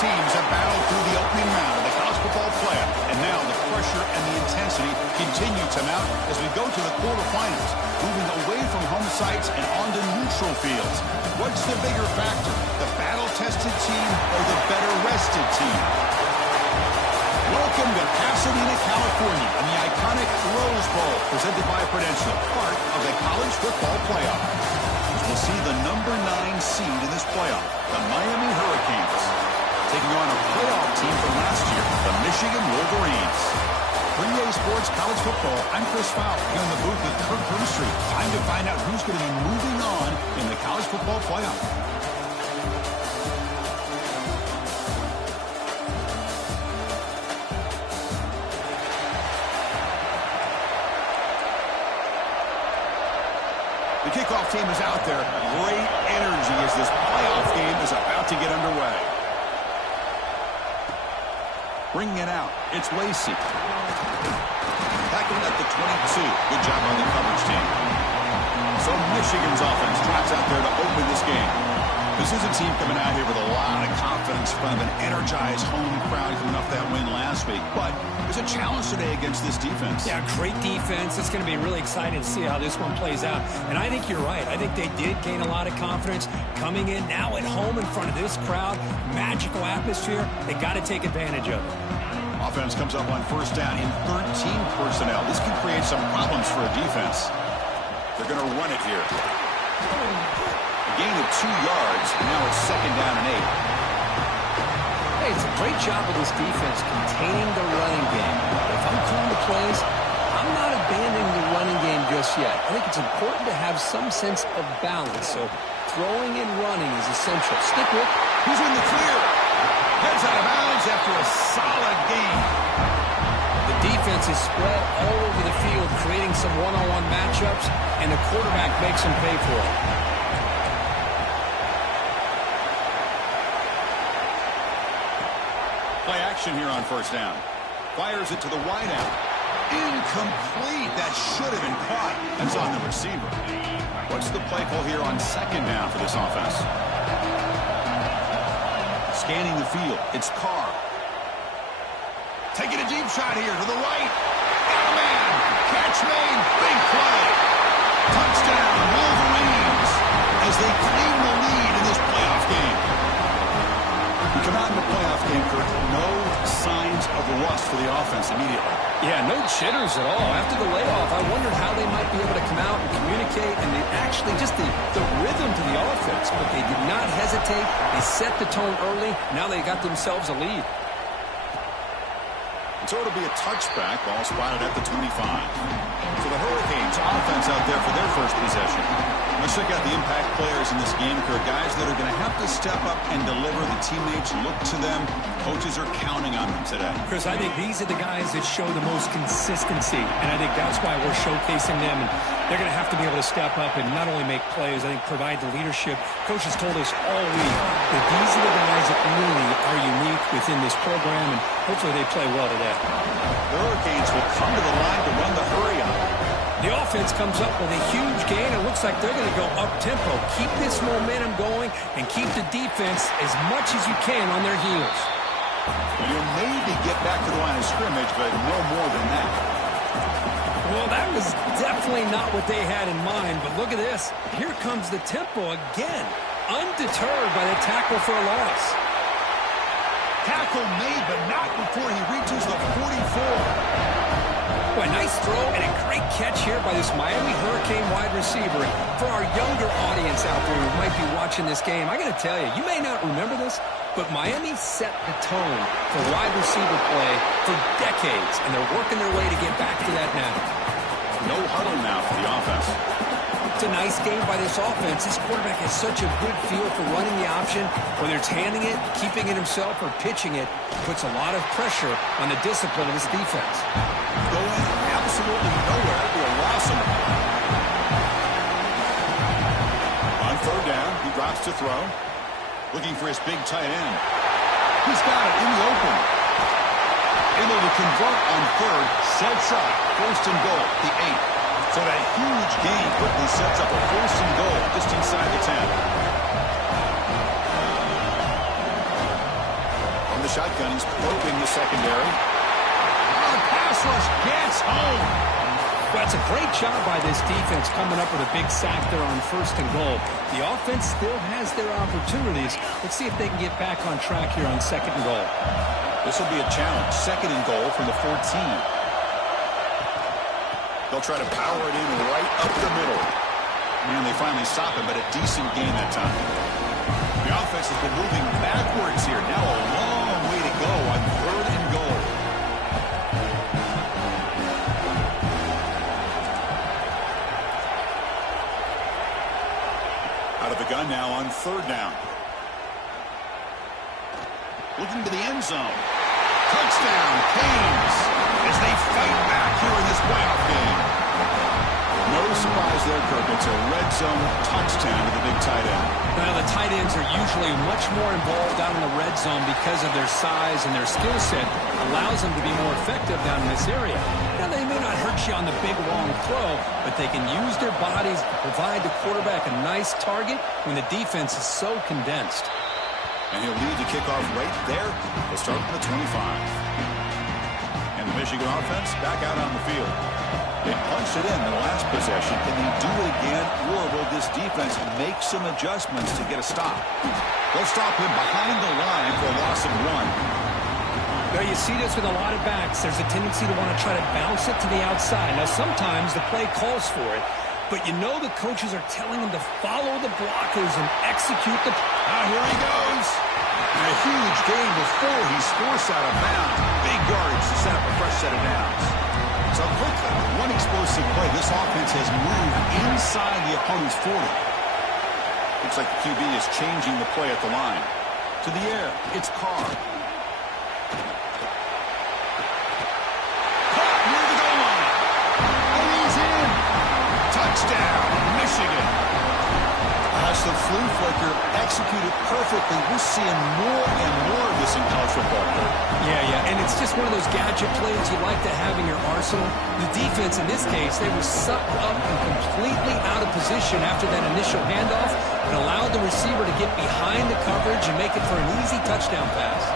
teams have battled through the opening round of the college football playoff, and now the pressure and the intensity continue to mount as we go to the quarterfinals, moving away from home sites and onto neutral fields. What's the bigger factor, the battle-tested team or the better-rested team? Welcome to Pasadena, California, and the iconic Rose Bowl, presented by Prudential, part of the college football playoff. We'll see the number 9 seed in this playoff, the Miami Hurricanes, taking on a playoff team from last year, the Michigan Wolverines. For EA Sports College Football, I'm Chris Fowler, here in the booth with Kirk Brewstreet. Time to find out who's going to be moving on in the college football playoff. The kickoff team is out there. Great energy as this playoff game is about to get underway. Bringing it out, it's Lacey. Tackling at the 22. Good job on the coverage team. So Michigan's offense trots out there to open this game. This is a team coming out here with a lot of confidence in front of an energized home crowd coming off that win last week. But there's a challenge today against this defense. Yeah, great defense. It's going to be really exciting to see how this one plays out. And I think you're right. I think they did gain a lot of confidence coming in now at home in front of this crowd. Magical atmosphere. They got to take advantage of it. Offense comes up on first down in 13 personnel. This can create some problems for a defense. They're going to run it here. A gain of 2 yards. Now it's second down and 8. Hey, it's a great job of this defense containing the running game. If I'm calling the plays, I'm not abandoning the running game just yet. I think it's important to have some sense of balance. So throwing and running is essential. Stick with. Who's in the clear? Heads out of bounds after a solid gain. The defense is spread all over the field, creating some one-on-one matchups, and the quarterback makes them pay for it. Play action here on first down. Fires it to the wideout. Incomplete. That should have been caught. That's on the receiver. What's the play call here on second down for this offense? Scanning the field. It's Carr. Taking a deep shot here to the right. Got a man. Catch made. Big play. Touchdown, Wolverines, as they claim the lead in this playoff game. We come out in the playoff game, Kurt. No signs of rust for the offense immediately. Yeah, no jitters at all. After the layoff, I wondered how they might be able to come out and communicate, and they actually just the rhythm to the offense. But they did not hesitate. They set the tone early. Now they got themselves a lead. So it'll be a touchback. Ball spotted at the 25. So the Hurricanes offense out there for their first possession. Let's check out the impact players in this game, Kurt. Guys that are going to have to step up and deliver. The teammates look to them. Coaches are counting on them today. Chris, I think these are the guys that show the most consistency, and I think that's why we're showcasing them. And they're going to have to be able to step up and not only make plays, I think provide the leadership. Coach has told us all week that these are the guys that really are unique within this program, and hopefully they play well today. The Hurricanes will come to the line to run the hurry up. The offense comes up with a huge gain. It looks like they're going to go up-tempo. Keep this momentum going and keep the defense as much as you can on their heels. You'll maybe get back to the line of scrimmage, but no more than that. Well, that was definitely not what they had in mind, but look at this. Here comes the tempo again, undeterred by the tackle for a loss. Tackle made, but not before he reaches the 44. Well, a nice throw and a great catch here by this Miami Hurricane wide receiver. For our younger audience out there who might be watching this game, I got to tell you, you may not remember this, but Miami set the tone for wide receiver play for decades, and they're working their way to get back to that now. No huddle now for the offense. It's a nice game by this offense. This quarterback has such a good feel for running the option. Whether it's handing it, keeping it himself, or pitching it, puts a lot of pressure on the discipline of this defense. Going absolutely nowhere. It'll be a loss of it. On third down, he drops to throw. Looking for his big tight end. He's got it in the open. Able to convert on third. Sets up first and goal, the 8. So that huge gain quickly sets up a first and goal just inside the 10. shotgun. He's probing the secondary. Oh, pass rush gets home. Well, it's a great job by this defense coming up with a big sack there on 1st and goal. The offense still has their opportunities. Let's see if they can get back on track here on 2nd and goal. This will be a challenge. 2nd and goal from the 14. They'll try to power it in right up the middle. And they finally stop him, but a decent gain that time. The offense has been moving backwards here. Now a long way to go on 3rd and goal. Out of the gun now on 3rd down. Looking to the end zone. Touchdown, Canes, as they fight back here in this playoff game. No surprise there, Kirk. It's a red zone touchdown to the big tight end. Well, the tight ends are usually much more involved out in the red zone because of their size and their skill set allows them to be more effective down in this area. Now, they may not hurt you on the big, long throw, but they can use their bodies to provide the quarterback a nice target when the defense is so condensed. And he'll lead the kickoff right there. They'll start from the 25. And the Michigan offense back out on the field. They punched it in the last possession. Can they do it again, or will this defense make some adjustments to get a stop? They'll stop him behind the line for a loss of 1. Now, you see this with a lot of backs. There's a tendency to want to try to bounce it to the outside. Now, sometimes the play calls for it, but you know the coaches are telling him to follow the blockers and execute the... Here he goes. And a huge gain before he's forced out of bounds. Big yardage to set up a fresh set of downs. So quickly, one explosive play. This offense has moved inside the opponent's 40. Looks like the QB is changing the play at the line. To the air, it's Carr. Caught near the goal line. And he's in. Touchdown, Michigan. As the flea flicker executed perfectly, we're seeing more and more of this in college football. Yeah, and it's just one of those gadget plays you like to have in your arsenal. The defense, in this case, they were sucked up and completely out of position after that initial handoff and allowed the receiver to get behind the coverage and make it for an easy touchdown pass.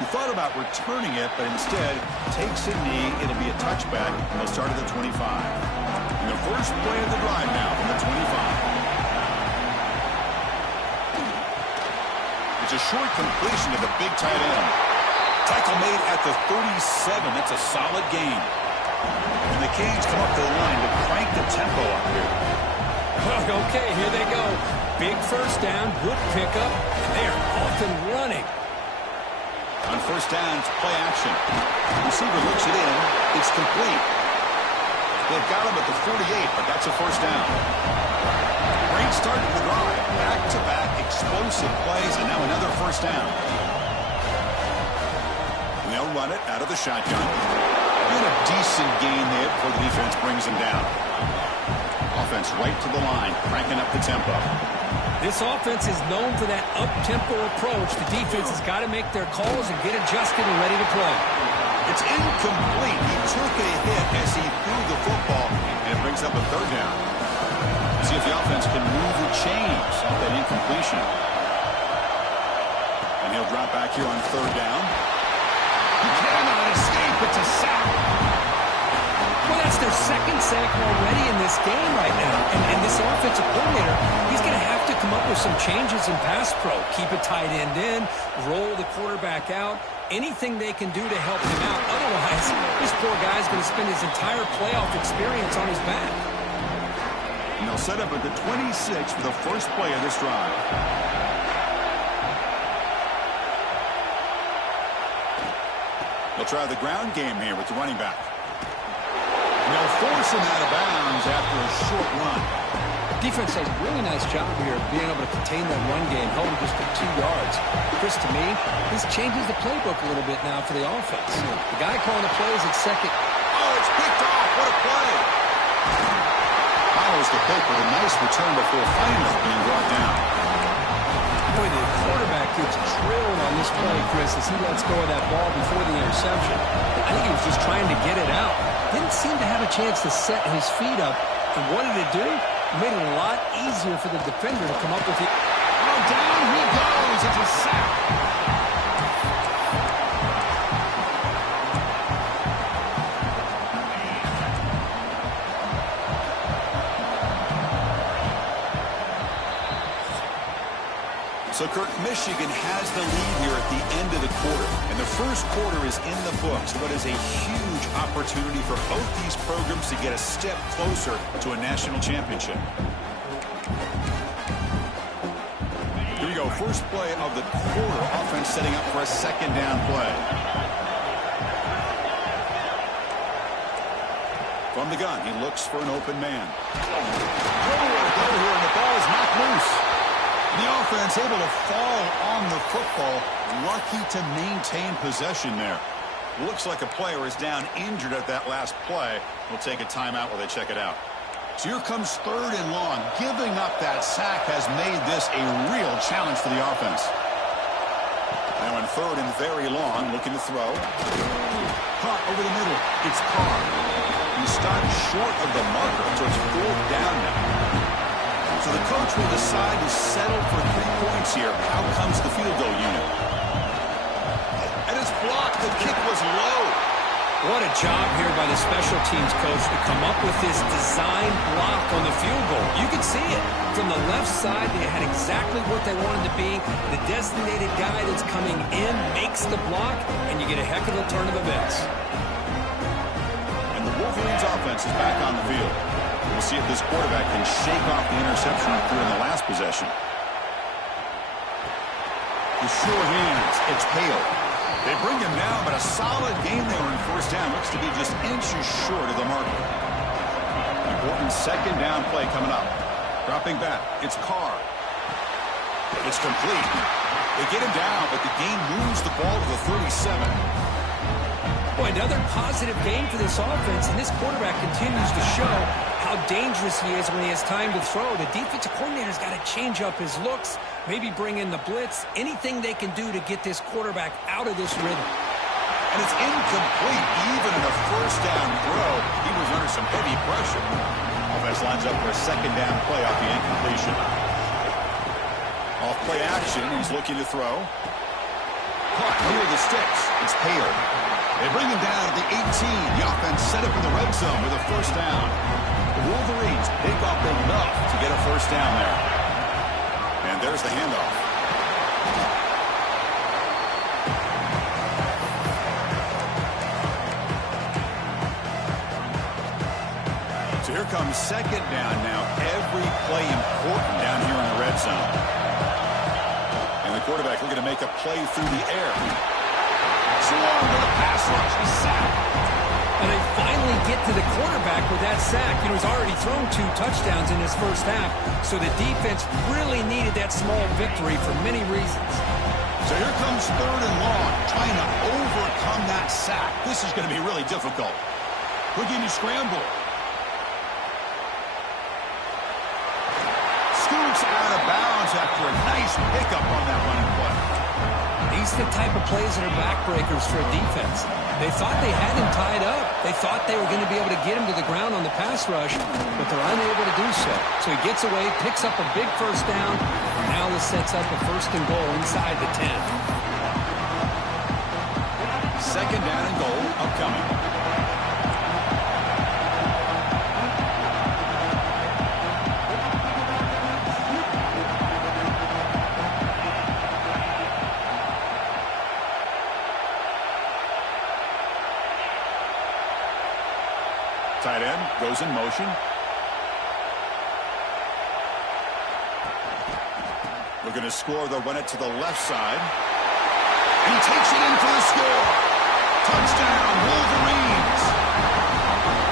He thought about returning it, but instead takes a knee. It'll be a touchback, and they'll start at the 25. And the first play of the drive now from the 25. It's a short completion to the big tight end. Tackle made at the 37. That's a solid gain. And the Canes come up to the line to crank the tempo up here. Okay, here they go. Big first down, good pickup, and they are off and running. On first down, it's play action. Receiver looks it in. It's complete. They've got him at the 48, but that's a first down. Great start to the drive. Back-to-back explosive plays, and now another first down. And they'll run it out of the shotgun. And a decent gain there before the defense brings him down. Offense right to the line, cranking up the tempo. This offense is known for that up-tempo approach. The defense has got to make their calls and get adjusted and ready to play. It's incomplete. He took a hit as he threw the football, and it brings up a third down. Let's see if the offense can move the chains off that incompletion. And he'll drop back here on third down. He cannot escape. It's a sack. Well, that's their second sack already in this game right now. And this offensive coordinator, he's going to have to come up with some changes in pass pro. Keep a tight end in, roll the quarterback out, anything they can do to help him out. Otherwise, this poor guy's going to spend his entire playoff experience on his back. And they'll set up at the 26 for the first play of this drive. They'll try the ground game here with the running back. And they'll force him out of bounds after a short run. Defense does a really nice job here of being able to contain that run game, held him just for 2 yards. Chris, to me, this changes the playbook a little bit now for the offense. The guy calling the plays at second. Oh, it's picked off. What a play. Follows the pick with a nice return before finally being brought down. Boy, the quarterback gets drilled on this play, Chris, as he lets go of that ball before the interception. I think he was just trying to get it out. Didn't seem to have a chance to set his feet up. And what did it do? made it a lot easier for the defender to come up with it. Oh, down he goes. It's a sack. So, Kirk, Michigan has the lead here at the end of the quarter. And the first quarter is in the books. What is a huge opportunity for both these programs to get a step closer to a national championship. Here we go. First play of the quarter. Offense setting up for a second down play. From the gun, he looks for an open man. Nowhere to go here, and the ball is knocked loose. The offense able to fall on the football. Lucky to maintain possession there. Looks like a player is down injured at that last play. We'll take a timeout while they check it out. So here comes 3rd and long. Giving up that sack has made this a real challenge for the offense. Now in 3rd and very long, looking to throw. Caught over the middle. It's Carr. He stopped short of the marker, so it's 4th down now. So the coach will decide to settle for 3 points here. How comes the field goal unit? And it's blocked. The kick was low. What a job here by the special teams coach to come up with this design block on the field goal. You could see it. From the left side, they had exactly what they wanted to be. The designated guy that's coming in makes the block, and you get a heck of a turn of events. And the Wolverines offense is back on the field. We'll see if this quarterback can shake off the interception he threw in the last possession. The sure hands. It's Hale. They bring him down, but a solid game there on 1st down. Looks to be just inches short of the marker. Important 2nd down play coming up. Dropping back. It's Carr. It's complete. They get him down, but the game moves the ball to the 37. Boy, another positive game for this offense, and this quarterback continues to show how dangerous he is when he has time to throw. The defensive coordinator's got to change up his looks, maybe bring in the blitz, anything they can do to get this quarterback out of this rhythm. And it's incomplete. Even in a 1st down throw, he was under some heavy pressure. Offense lines up for a 2nd down play off the incompletion. Off play action, he's looking to throw. Caught near the sticks. It's Hale. They bring him down at the 18. The offense set up in the red zone with a 1st down. The Wolverines pick up enough to get a 1st down there. And there's the handoff. So here comes 2nd down now. Every play important down here in the red zone. And the quarterback looking to make a play through the air. Long with a pass rush. He's sacked. And they finally get to the quarterback with that sack. You know, he's already thrown 2 touchdowns in his 1st half, so the defense really needed that small victory for many reasons. So here comes 3rd and long, trying to overcome that sack. This is going to be really difficult. Houdini scramble. Scoots out of bounds after a nice pickup on that running play. These are the type of plays that are backbreakers for a defense. They thought they had him tied up. They thought they were going to be able to get him to the ground on the pass rush, but they're unable to do so. So he gets away, picks up a big 1st down. Now this sets up a 1st and goal inside the 10. 2nd down and goal upcoming. Tight end goes in motion. Looking to score. They'll run it to the left side. And he takes it in for the score. Touchdown, Wolverines.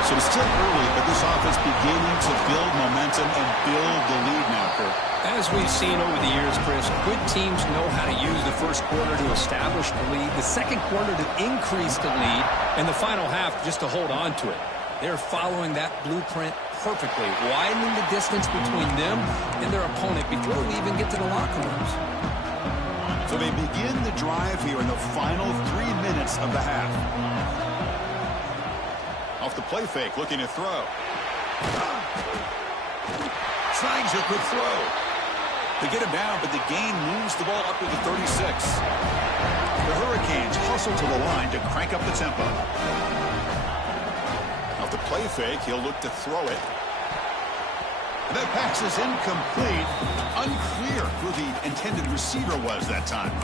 So it's still early, but this offense beginning to build momentum and build the lead now, Kirk. As we've seen over the years, Chris, good teams know how to use the 1st quarter to establish the lead, the 2nd quarter to increase the lead, and the final half just to hold on to it. They're following that blueprint perfectly, widening the distance between them and their opponent before we even get to the locker rooms. So they begin the drive here in the final 3 minutes of the half. Off the play fake, looking to throw. Signs a good throw. They get him down, but the gain moves the ball up to the 36. The Hurricanes hustle to the line to crank up the tempo. Off the play fake, he'll look to throw it. And that pass is incomplete. Unclear who the intended receiver was that time.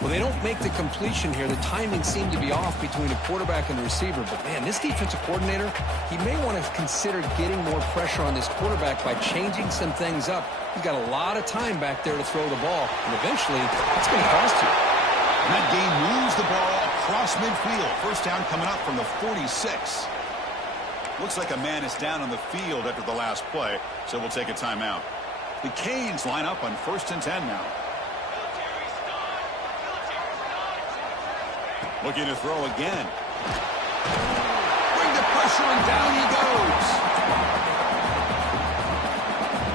Well, they don't make the completion here. The timing seemed to be off between the quarterback and the receiver. But, man, this defensive coordinator, he may want to consider getting more pressure on this quarterback by changing some things up. He's got a lot of time back there to throw the ball. And eventually, it's going to cost you. And that game moves the ball across midfield. First down coming up from the 46. Looks like a man is down on the field after the last play, so we'll take a timeout. The Canes line up on 1st and 10 now. Looking to throw again. Bring the pressure, and down he goes.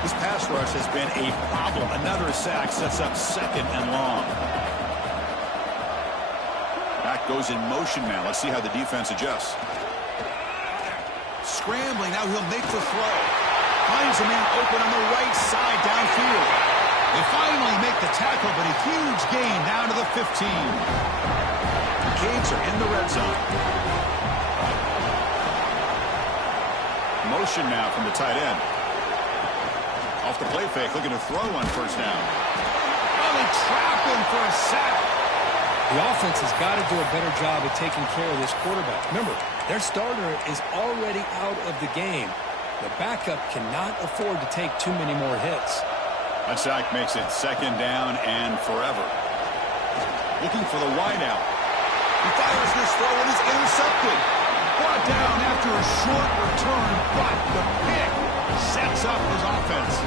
This pass rush has been a problem. Another sack sets up 2nd and long. Back goes in motion now. Let's see how the defense adjusts. Scrambling, now he'll make the throw. Finds a man open on the right side downfield. They finally make the tackle, but a huge gain down to the 15. Canes are in the red zone. Motion now from the tight end. Off the play fake, looking to throw on 1st down. Oh, they trap him for a sack. The offense has got to do a better job of taking care of this quarterback. Remember, their starter is already out of the game. The backup cannot afford to take too many more hits. That sack makes it 2nd down and forever. Looking for the wideout. He fires this throw and is intercepted. Brought down after a short return, but the pick sets up his offense.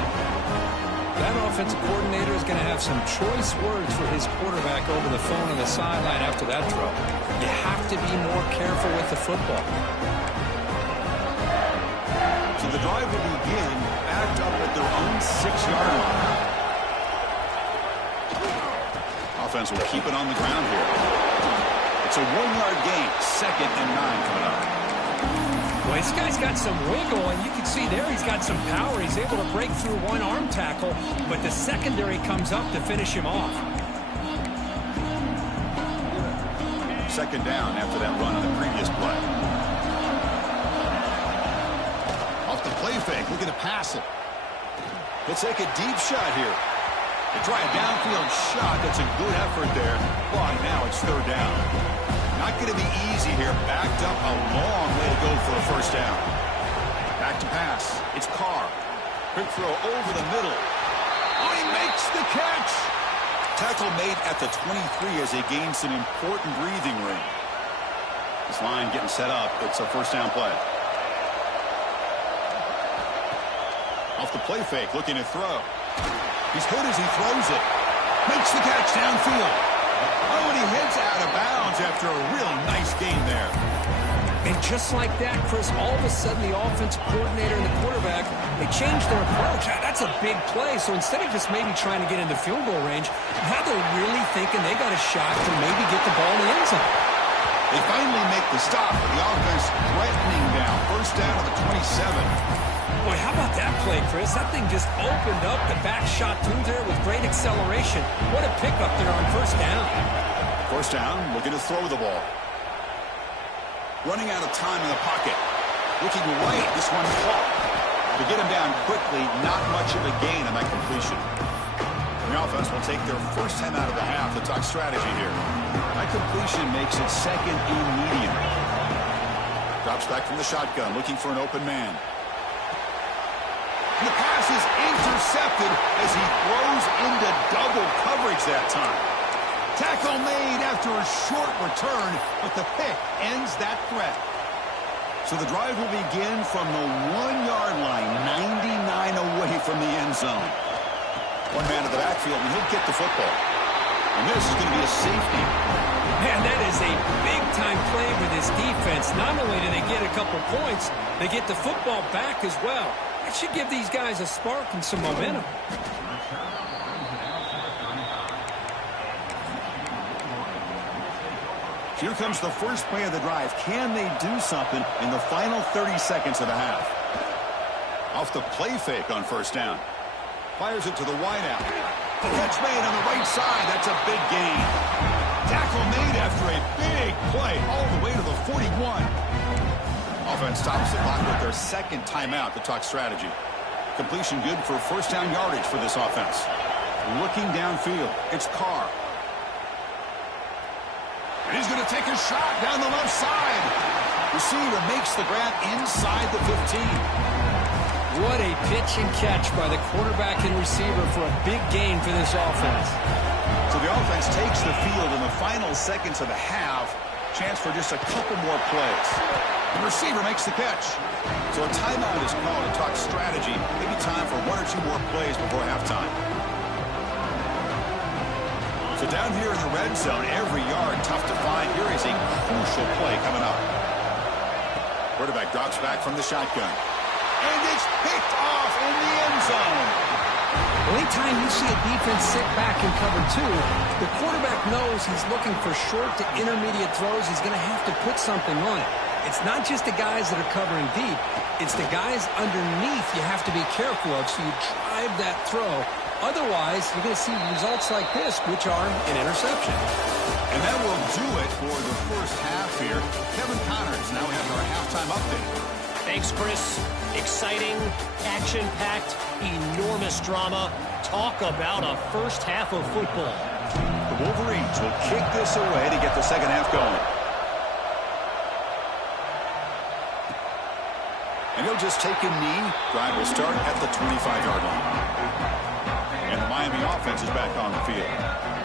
That offensive coordinator is going to have some choice words for his quarterback over the phone on the sideline after that throw. You have to be more careful with the football. So the drive will begin backed up at their own 6-yard line. Offense will keep it on the ground here. It's a 1-yard gain, 2nd and 9 coming up. Well, this guy's got some wiggle, and you can see there he's got some power. He's able to break through one arm tackle, but the secondary comes up to finish him off. 2nd down after that run on the previous play. Off the play fake, looking to pass it. He'll take a deep shot here. They try a downfield shot. That's a good effort there. But now it's 3rd down. Not going to be easy here. Backed up a long way to go for a 1st down. Back to pass. It's Carr. Quick throw over the middle. Oh, he makes the catch. Tackle made at the 23 as they gain some important breathing room. This line getting set up. It's a 1st down play. Off the play fake, looking to throw. He's hit as he throws it. Makes the catch downfield. Oh, and he heads out of bounds after a really nice game there. And just like that, Chris, all of a sudden the offensive coordinator and the quarterback, they changed their approach. That's a big play. So instead of just maybe trying to get into field goal range, now they're really thinking they got a shot to maybe get the ball in the end zone. They finally make the stop, but the offense threatening down. 1st down to the 27. Boy, how about that play, Chris? That thing just opened up. The back shot through there with great acceleration. What a pickup there on 1st down. 1st down, looking to throw the ball. Running out of time in the pocket. Looking right, this one caught. To get him down quickly, not much of a gain on that completion. The offense will take their first time out of the half to talk strategy here. That completion makes it 2nd and medium. Drops back from the shotgun, looking for an open man. The pass is intercepted as he throws into double coverage that time. Tackle made after a short return, but the pick ends that threat. So the drive will begin from the 1-yard line, 99 away from the end zone. One man to the backfield, and he'll get the football. And this is going to be a safety. Man, that is a big-time play for this defense. Not only do they get a couple points, they get the football back as well. That should give these guys a spark and some momentum. Here comes the first play of the drive. Can they do something in the final 30 seconds of the half? Off the play fake on first down. Fires it to the wideout. The catch made on the right side. That's a big gain. Tackle made after a big play all the way to the 41. Offense stops the clock with their second timeout to talk strategy. Completion good for first down yardage for this offense. Looking downfield, it's Carr. And he's going to take a shot down the left side. Receiver makes the grab inside the 15. What a pitch and catch by the quarterback and receiver for a big gain for this offense. So the offense takes the field in the final seconds of the half. Chance for just a couple more plays. The receiver makes the catch. So a timeout is called to talk strategy. Maybe time for one or two more plays before halftime. So down here in the red zone, every yard tough to find. Here is a crucial play coming up. Quarterback drops back from the shotgun. And it's picked off in the end zone. Well, anytime you see a defense sit back and cover two, the quarterback knows he's looking for short to intermediate throws. He's going to have to put something on it. It's not just the guys that are covering deep. It's the guys underneath you have to be careful of, so you drive that throw. Otherwise, you're going to see results like this, which are an interception. And that will do it for the first half here. Kevin Connors now has our halftime update. Thanks, Chris. Exciting, action-packed, enormous drama. Talk about a first half of football. The Wolverines will kick this away to get the second half going. And he'll just take a knee. Drive will start at the 25-yard line. And the Miami offense is back on the field.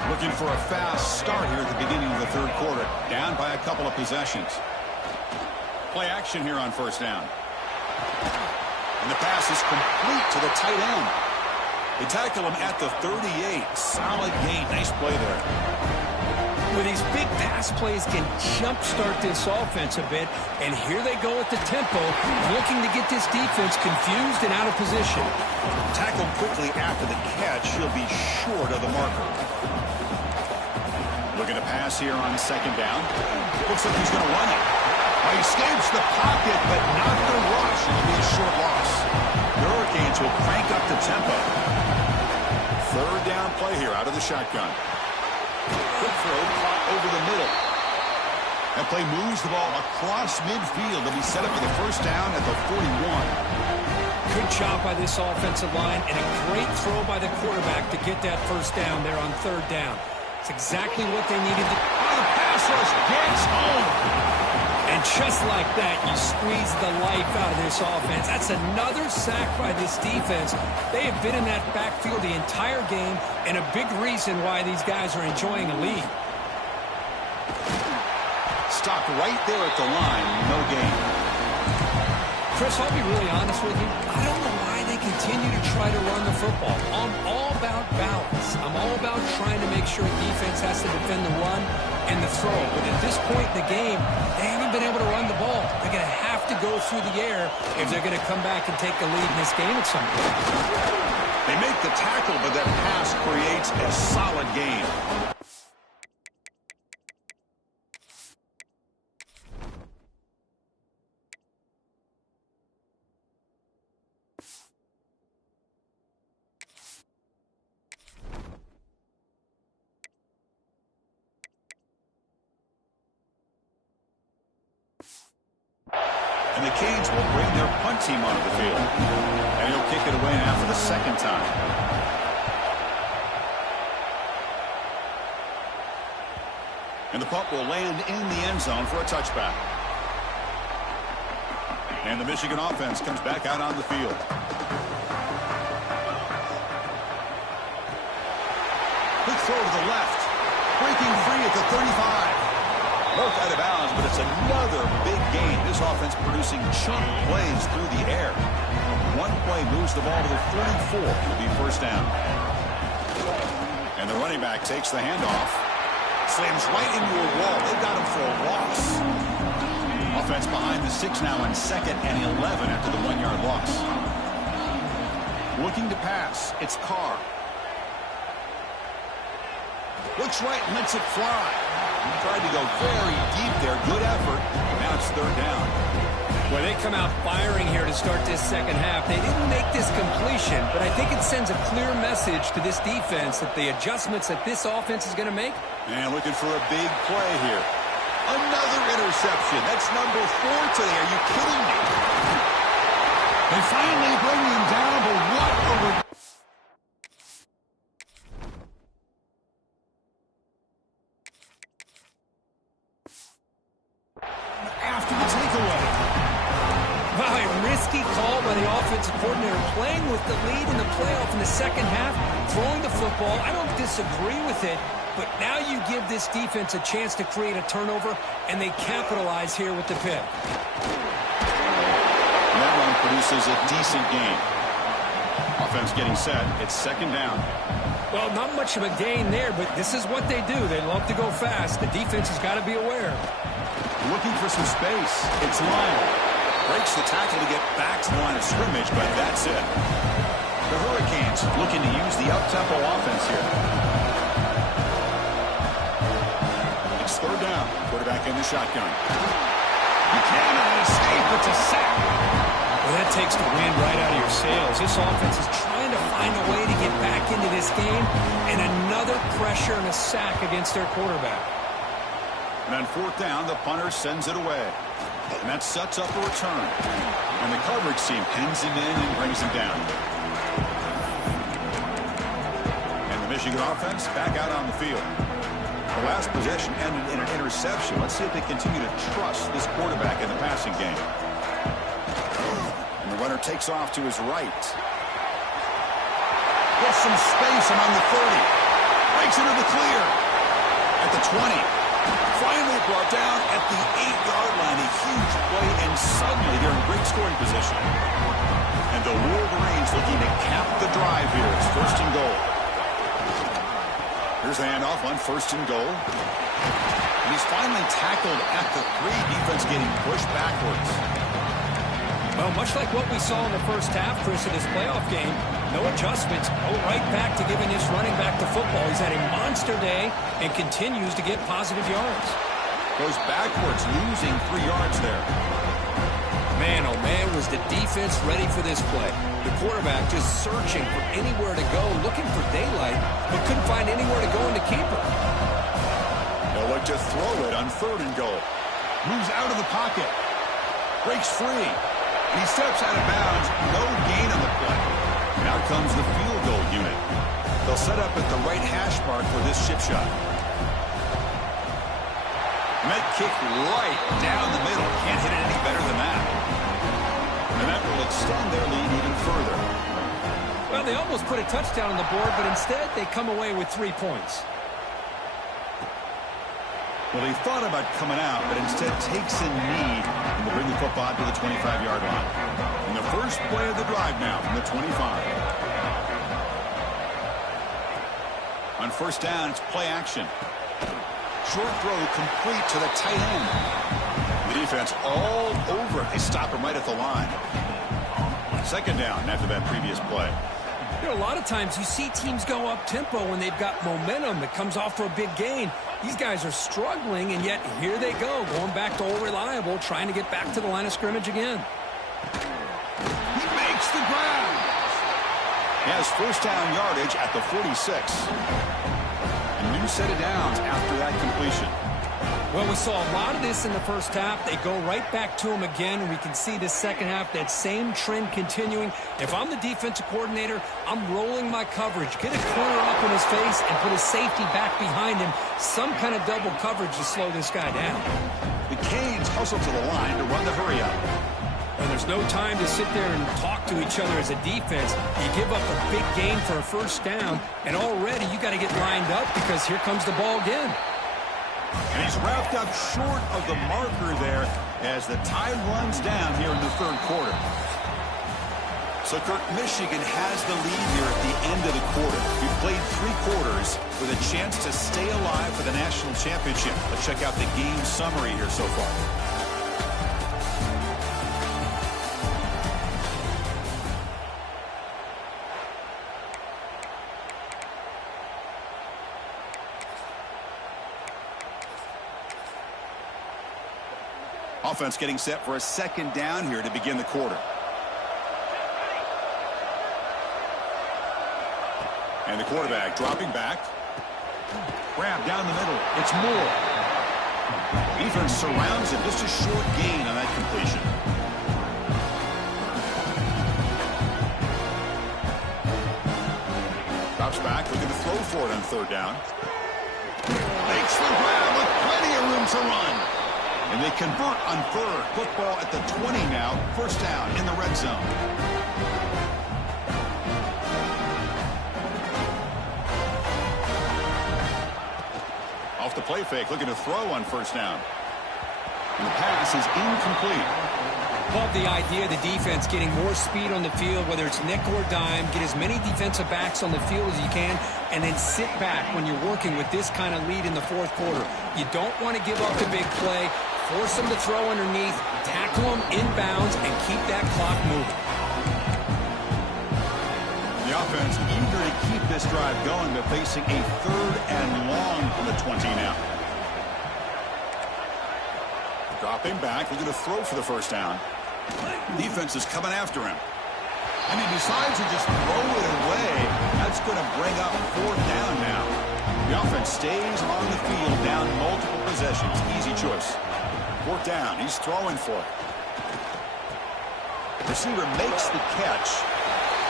Looking for a fast start here at the beginning of the third quarter. Down by a couple of possessions. Play action here on first down. And the pass is complete to the tight end. They tackle him at the 38. Solid gain. Nice play there. Well, these big pass plays can jumpstart this offense a bit. And here they go at the tempo, looking to get this defense confused and out of position. Tackled quickly after the catch. He'll be short of the marker. Looking to pass here on second down. Looks like he's going to run it. He escapes the pocket, but not the rush. It'll be a short loss. The Hurricanes will crank up the tempo. Third down play here out of the shotgun. Quick throw, caught over the middle. That play moves the ball across midfield to be set up for the first down at the 41. Good job by this offensive line, and a great throw by the quarterback to get that first down there on third down. It's exactly what they needed to do. Oh, the pass rush gets home. And just like that, you squeeze the life out of this offense. That's another sack by this defense. They have been in that backfield the entire game, and a big reason why these guys are enjoying a lead. Stopped right there at the line. No gain. Chris, I'll be really honest with you. I don't know why they continue to try to run the football. I'm all about balance. I'm all about trying to make sure defense has to defend the run and the throw. But at this point in the game, they haven't been able to run the ball. They're going to have to go through the air if they're going to come back and take the lead in this game at some point. They make the tackle, but that pass creates a solid gain. And the Canes will bring their punt team onto the field. And he'll kick it away now for the second time. And the punt will land in the end zone for a touchback. And the Michigan offense comes back out on the field. Quick throw to the left. Breaking free at the 35. Both out of bounds, but it's another big gain. This offense producing chunk plays through the air. One play moves the ball to the 34. It'll be first down. And the running back takes the handoff. Slams right into a wall. They've got him for a loss. Offense behind the 6 now on 2nd and 11 after the 1-yard loss. Looking to pass. It's Carr. Looks right and lets it fly. Tried to go very deep there. Good effort. Now it's third down. Well, they come out firing here to start this second half. They didn't make this completion, but I think it sends a clear message to this defense that the adjustments that this offense is going to make. And looking for a big play here. Another interception. That's number 4 today. Are you kidding me? They finally bring him down, but what a... After the takeaway. Wow, a risky call by the offensive coordinator, playing with the lead in the playoff in the second half, throwing the football. I don't disagree with it, but now you give this defense a chance to create a turnover, and they capitalize here with the pick. That run produces a decent gain. Offense getting set. It's second down. Well, not much of a gain there, but this is what they do. They love to go fast. The defense has got to be aware. Looking for some space. It's Lyle. Breaks the tackle to get back to the line of scrimmage, but that's it. The Hurricanes looking to use the up-tempo offense here. It's third down. Quarterback in the shotgun. He cannot escape. It's a sack. Well, that takes the wind right out of your sails. This offense is trying to find a way to get back into this game, and another pressure and a sack against their quarterback. And on fourth down, the punter sends it away. And that sets up a return. And the coverage team pins him in and brings him down. And the Michigan offense back out on the field. The last possession ended in an interception. Let's see if they continue to trust this quarterback in the passing game. And the runner takes off to his right. Gets some space among the 30. Breaks into the clear. At the 20. Finally brought down at the 8-yard line. A huge play, and suddenly they're in great scoring position. And the Wolverines looking to cap the drive here. It's first and goal. Here's the handoff on first and goal. And he's finally tackled at the 3. Defense getting pushed backwards. Well, much like what we saw in the first half, Chris, of this playoff game, no adjustments. Go right back to giving this running back the football. He's had a monster day and continues to get positive yards. Goes backwards, losing 3 yards there. Man, oh man, was the defense ready for this play. The quarterback just searching for anywhere to go, looking for daylight, but couldn't find anywhere to go in the keeper. They'll look to throw it on third and goal. Moves out of the pocket. Breaks free. And he steps out of bounds. No gain on the play. And out comes the field goal unit. They'll set up at the right hash mark for this chip shot. And that kick right down the middle. Can't hit it any better than that. And that will extend their lead even further. Well, they almost put a touchdown on the board, but instead they come away with 3 points. Well, he thought about coming out, but instead takes a knee and will bring the football to the 25-yard line. And the first play of the drive now from the 25. On first down, it's play action. Short throw complete to the tight end. The defense all over it. They stop him right at the line. Second down after that previous play. You know, a lot of times you see teams go up-tempo when they've got momentum that comes off for a big gain. These guys are struggling, and yet here they go, going back to old reliable, trying to get back to the line of scrimmage again. He makes the grab. He has first down yardage at the 46. A new set of downs after that completion. Well, we saw a lot of this in the first half. They go right back to him again, and we can see this second half, that same trend continuing. If I'm the defensive coordinator, I'm rolling my coverage. Get a corner up in his face and put a safety back behind him. Some kind of double coverage to slow this guy down. The Canes hustle to the line to run the hurry up. And there's no time to sit there and talk to each other as a defense. You give up a big gain for a first down, and already you got to get lined up because here comes the ball again. And he's wrapped up short of the marker there as the tide runs down here in the third quarter. So, Kirk, Michigan has the lead here at the end of the quarter. We've played 3 quarters with a chance to stay alive for the national championship. Let's check out the game summary here so far. Offense getting set for a second down here to begin the quarter. And the quarterback dropping back. Grab down the middle. It's Moore. Defense surrounds him. Just a short gain on that completion. Drops back, looking to throw for it on third down. Makes the grab with plenty of room to run. And they convert on third. Football at the 20 now. First down in the red zone. Off the play fake, looking to throw on first down. And the pass is incomplete. Love the idea of the defense getting more speed on the field, whether it's nickel or dime. Get as many defensive backs on the field as you can, and then sit back when you're working with this kind of lead in the fourth quarter. You don't want to give up the big play. Force them to throw underneath, tackle them inbounds, and keep that clock moving. The offense eager to keep this drive going, but facing a third and long from the 20 now. Dropping back, looking to throw for the first down. Defense is coming after him. And he decides to just throw it away. That's going to bring up fourth down now. The offense stays on the field down multiple possessions. Easy choice. Fourth down. He's throwing for it. Receiver makes the catch.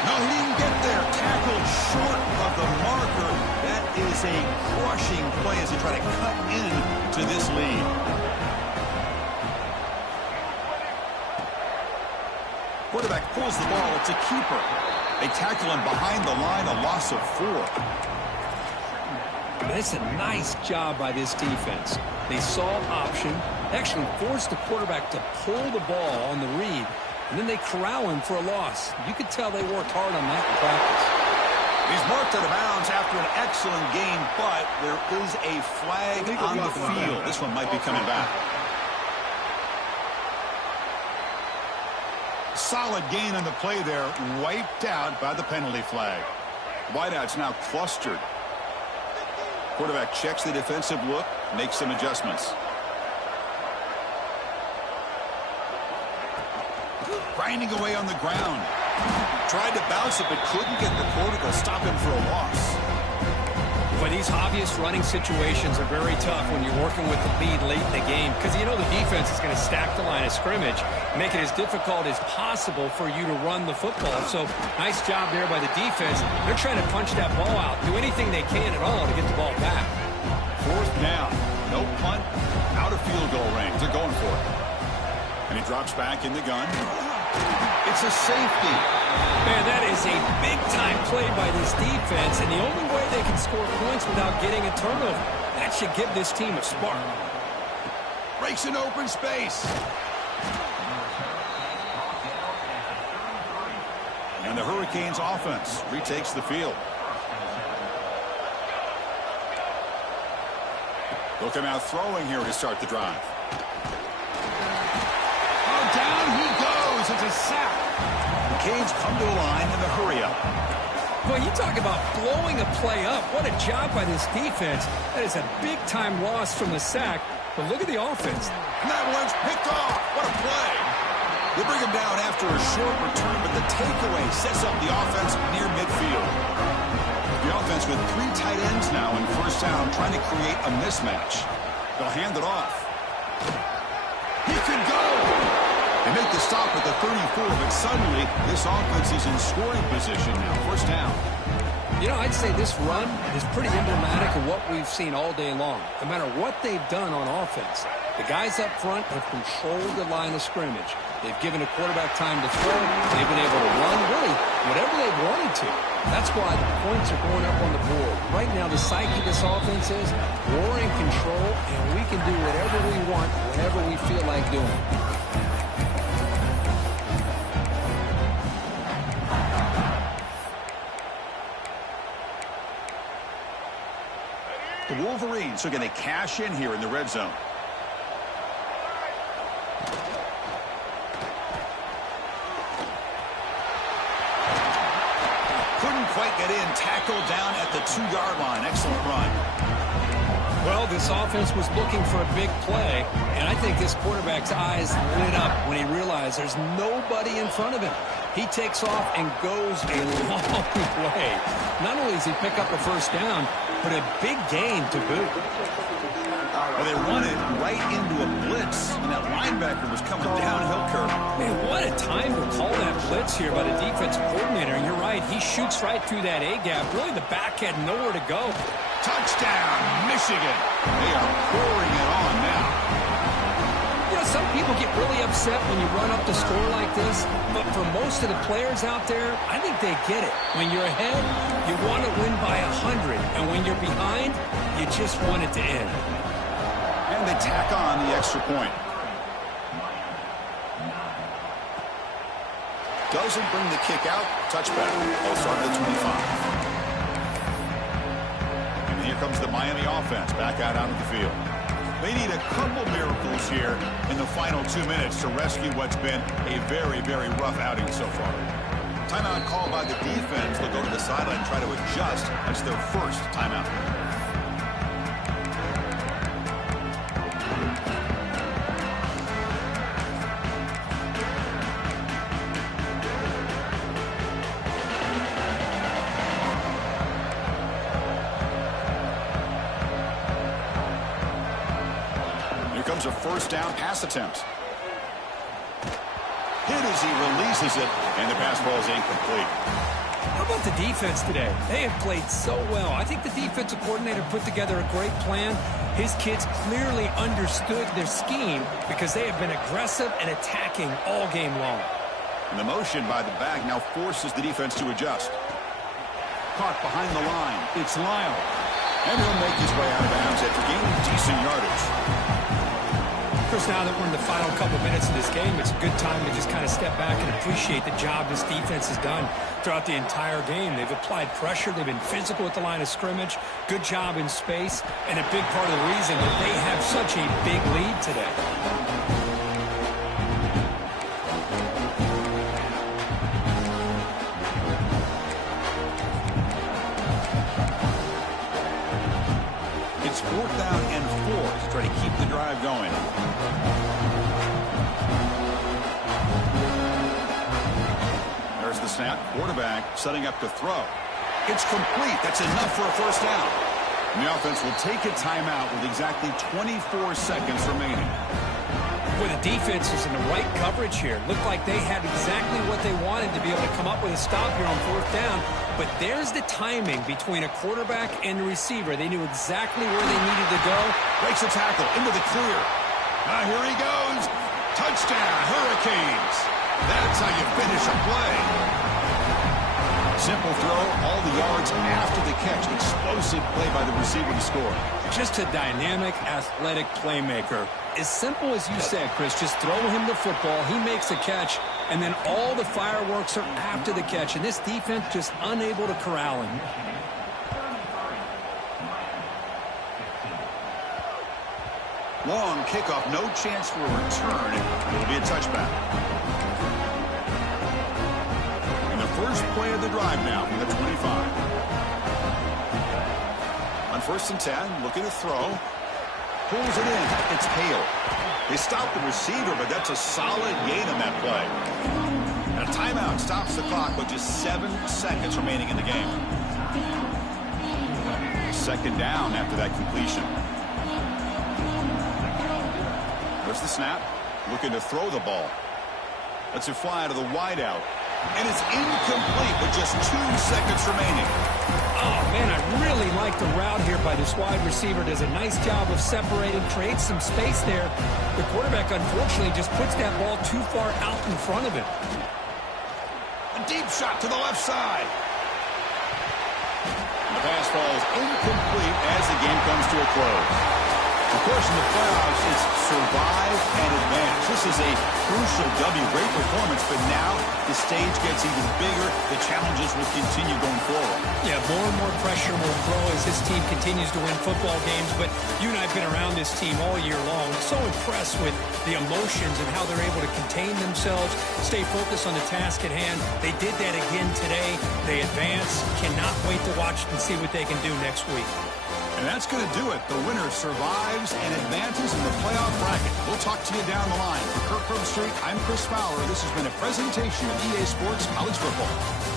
No, he didn't get there. Tackled short of the marker. That is a crushing play as they try to cut into this lead. Quarterback pulls the ball. It's a keeper. They tackle him behind the line, a loss of 4. That's a nice job by this defense. They saw option, actually forced the quarterback to pull the ball on the read, and then they corral him for a loss. You could tell they worked hard on that in practice. He's marked out of bounds after an excellent game, but there is a flag on the field. This one might be coming back. Solid gain on the play there, wiped out by the penalty flag. Wideout's now clustered. Quarterback checks the defensive look, makes some adjustments. Grinding away on the ground. Tried to bounce it, but couldn't get the quarter to stop him for a loss. But these obvious running situations are very tough when you're working with the lead late in the game, because you know the defense is going to stack the line of scrimmage, make it as difficult as possible for you to run the football. So nice job there by the defense. They're trying to punch that ball out, do anything they can at all to get the ball back. Fourth down. No punt. Out of field goal range. They're going for it. And he drops back in the gun. It's a safety. Man, that is a big-time play by this defense, and the only way they can score points without getting a turnover. That should give this team a spark. Breaks an open space. And the Hurricanes offense retakes the field. They'll come out throwing here to start the drive. Oh, down he goes. It's a sack. The Canes come to a line in the hurry-up. Well, you talk about blowing a play up. What a job by this defense. That is a big-time loss from the sack. But look at the offense. And that one's picked off. What a play. They bring him down after a short return, but the takeaway sets up the offense near midfield. The offense with 3 tight ends now in first down, trying to create a mismatch. They'll hand it off. He could go. They make the stop at the 34, but suddenly this offense is in scoring position now. First down. You know, I'd say this run is pretty emblematic of what we've seen all day long. No matter what they've done on offense, the guys up front have controlled the line of scrimmage. They've given a quarterback time to throw. They've been able to run, really, whatever they wanted to. That's why the points are going up on the board. Right now, the psyche of this offense is we're in control, and we can do whatever we want, whenever we feel like doing. The Wolverines are going to cash in here in the red zone. Couldn't quite get in. Tackled down at the 2-yard line. Excellent run. Well, this offense was looking for a big play, and I think this quarterback's eyes lit up when he realized there's nobody in front of him. He takes off and goes a long way. Not only does he pick up a first down, but a big gain to boot. Well, they run it right into a blitz, and that linebacker was coming downhill curve. Man, what a time to call that blitz here by the defensive coordinator. And you're right, he shoots right through that A-gap. Really, the back had nowhere to go. Touchdown, Michigan. They are pouring it on now. You know, some people get really upset when you run up the score like this, but for most of the players out there, I think they get it. When you're ahead, you want to win by 100, and when you're behind, you just want it to end. And they tack on the extra point. Doesn't bring the kick out. Touchback. They'll start at 25. And here comes the Miami offense back out onto the field. They need a couple miracles here in the final 2 minutes to rescue what's been a very, very rough outing so far. Timeout called by the defense. They'll go to the sideline and try to adjust. That's their first timeout. A first down pass attempt. Hit as he releases it, and the pass ball is incomplete. How about the defense today? They have played so well. I think the defensive coordinator put together a great plan. His kids clearly understood their scheme because they have been aggressive and attacking all game long. And the motion by the back now forces the defense to adjust. Caught behind the line. It's Lyle. And he'll make his way out of bounds after gaining decent yardage. Now that we're in the final couple minutes of this game, it's a good time to just kind of step back and appreciate the job this defense has done throughout the entire game. They've applied pressure. They've been physical at the line of scrimmage. Good job in space. And a big part of the reason that they have such a big lead today. It's 4th down and 4 to try to keep the drive going. There's the snap. Quarterback setting up to throw. It's complete. That's enough for a first down. And the offense will take a timeout with exactly 24 seconds remaining. Well, the defense is in the right coverage here. Looked like they had exactly what they wanted to be able to come up with a stop here on 4th down. But there's the timing between a quarterback and the receiver. They knew exactly where they needed to go. Breaks a tackle into the clear. Here he goes. Touchdown, Hurricanes. That's how you finish a play. Simple throw, all the yards after the catch. Explosive play by the receiver to score. Just a dynamic, athletic playmaker. As simple as you said, Chris, just throw him the football, he makes a catch, and then all the fireworks are after the catch. And this defense just unable to corral him. Long kickoff, no chance for a return. It'll be a touchback. And the first play of the drive now from the 25. On 1st and 10, looking to throw. Pulls it in. It's Hale. They stop the receiver, but that's a solid gain on that play. And a timeout stops the clock with just 7 seconds remaining in the game. 2nd down after that completion. There's the snap. Looking to throw the ball. Lets it fly to the wideout. And it's incomplete with just 2 seconds remaining. Oh, man, I really like the route here by this wide receiver. Does a nice job of separating, creates some space there. The quarterback, unfortunately, just puts that ball too far out in front of him. A deep shot to the left side. The pass falls incomplete as the game comes to a close. Of course, in the playoffs, it's survive and advance. This is a crucial W. Great performance, but now the stage gets even bigger. The challenges will continue going forward. Yeah, more and more pressure will grow as this team continues to win football games. But you and I have been around this team all year long. So impressed with the emotions and how they're able to contain themselves, stay focused on the task at hand. They did that again today. They advance. Cannot wait to watch and see what they can do next week. And that's going to do it. The winner survives and advances in the playoff bracket. We'll talk to you down the line. For Kirk Street, I'm Chris Fowler. This has been a presentation of EA Sports College Football.